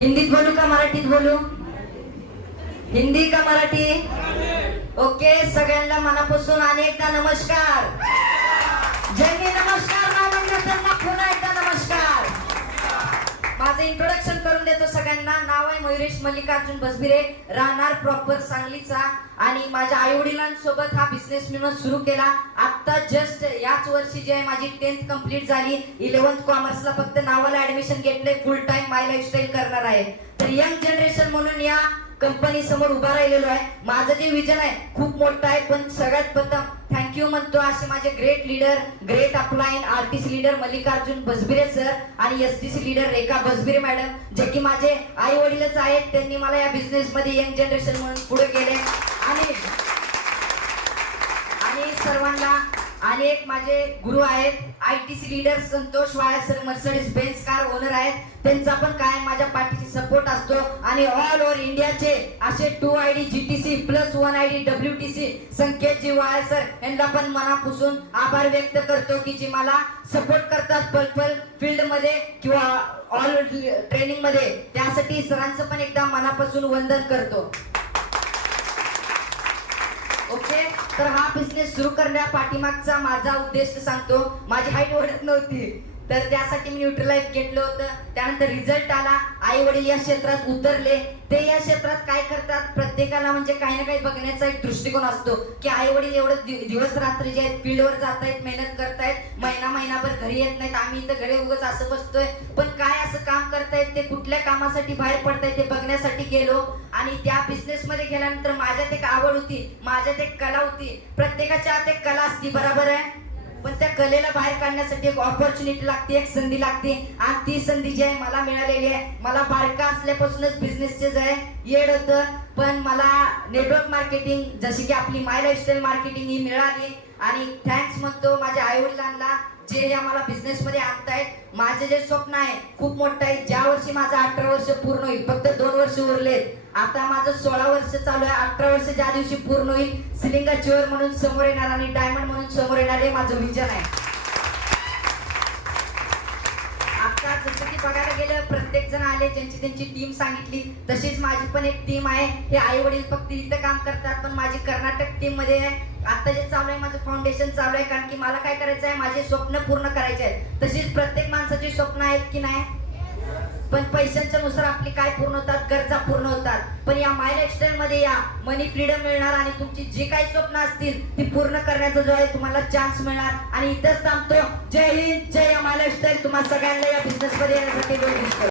हिंदीत बोलू का मराठीत बोलू? हिंदी का मराठी? ओके, सगळ्यांना मनापासून अनेकदा नमस्कार. ज्यांनी नमस्कार मानले त्यांना पुन्हा एकदा नमस्कार. माझं इंट्रोडक्शन करून देतो सगळ्यांना. नाव आहे मयुरेश मल्लिकार्जुन बसबिरे, राहणार प्रॉपर सांगलीचा. आणि माझ्या आई वडिलांसोबत हा बिझनेस मी सुरू केला. आता जस्ट याच वर्षी जे आहे माझी 10th कंप्लीट झाली. 11th कॉमर्सला फक्त नावाला ऍडमिशन घेतले. फुल टाइम माय लाईफस्टाईल करणार आहे. तर यंग जनरेशन म्हणून या कंपनी समोर उभा राहिलेलो आहे. माझं जे विजन आहे खूप मोठं आहे. पण सगळ्यात प्रथम थँक्यू म्हणतो असे माझे great leader, great upline RTC leader Mallikarjun Basbire sir आणि STC leader Rekha Basbire madam, जे की माझे आई वडीलच आहेत. त्यांनी मला या बिझनेस मध्ये यंग जनरेशन म्हणून पुढे केले. आणि सर्वांना अनेक माझे गुरु आहेत. ITC leader Santosh Wale sir Mercedes Benz car owner आहेत. त्यांचा पण काय माझ्या पाठीशी सपोर्ट असतो. आणि ऑल ओव्हर इंडियाचे असे 2 ID GTC plus 1 ID WTC Sanketji Wale sir यांना पण मनापासून आभार व्यक्त करतो की जी मला सपोर्ट करतात पल फील्ड मध्ये किंवा ऑल ट्रेनिंग मध्ये. त्यासाठी सरांचं पण एकदा मनापासून वंदन करतो. ओके, तर हा बिझनेस सुरू करण्या पाठीमागचा माझा उद्देश सांगतो. माझी हाईट वाढत नव्हती, तर त्यासाठी मी न्यूट्रलाइज घेतलं होतं. त्यानंतर रिझल्ट आला. आई वडील या क्षेत्रात उतरले. ते या क्षेत्रात काय करतात, प्रत्येकाला म्हणजे काही ना काही बघण्याचा एक दृष्टिकोन असतो की आई वडील एवढं दिवस रात्री जे आहेत फील्डवर जात आहेत, मेहनत करतायत, महिनाभर घरी येत नाहीत. आम्ही इथं घरी उगाच असं बसतोय. पण काय असं काम करतायत, ते कुठल्या कामासाठी बाहेर पडतायत ते बघण्यासाठी गेलो. आणि त्या बिझनेस मध्ये गेल्यानंतर माझ्यात एक आवड होती, माझ्यात एक कला होती. प्रत्येकाच्या आत एक कला असती, बरोबर आहे. पण त्या कलेला बाहेर काढण्यासाठी एक ऑपॉर्च्युनिटी लागते, एक संधी लागते. आणि ती संधी जी आहे मला मिळालेली आहे. मला बारका असल्यापासूनच बिझनेसचे जे आहे येड होतं. पण मला नेटवर्क मार्केटिंग जशी की आपली माय लाईफस्टाईल मार्केटिंग ही मिळाली. आणि थँक्स म्हणतो माझ्या आई वडिलांना जे आम्हाला बिझनेस मध्ये आणतायत. माझे जे स्वप्न आहे खूप मोठं आहे. ज्या वर्षी माझं 18 वर्ष पूर्ण होईल, फक्त 2 वर्ष उरलेत. आता माझं 16 वर्ष चालू आहे. 18 वर्ष ज्या दिवशी पूर्ण होईल, सिलिंग अचीवर म्हणून समोर येणार आणि डायमंड म्हणून समोर येणार हे माझं विजन आहे. आता जसं की बघायला गेलं, प्रत्येक जण आले, ज्यांची त्यांची टीम सांगितली, तशीच माझी पण एक टीम आहे. हे आई वडील फक्त इथं काम करतात, पण माझी कर्नाटक टीम मध्ये आहे. आता जे चालू आहे माझं फाउंडेशन चालू आहे, कारण की मला काय करायचं आहे, माझे स्वप्न पूर्ण करायचे आहेत. तशीच प्रत्येक माणसाची स्वप्न आहेत की नाही, पण पैशांच्या नुसार आपली काय पूर्ण होतात, गरजा पूर्ण होतात. पण या माय लाईफस्टाईल मध्ये या मनी फ्रीडम मिळणार आणि तुमची जी काही स्वप्न असतील ती पूर्ण करण्याचा जो आहे तुम्हाला चान्स मिळणार. आणि इथंच थांबतो. जय हिंद, जय माय लाईफस्टाईल. तुम्हाला सगळ्यांना या बिझनेस मध्ये येण्यासाठी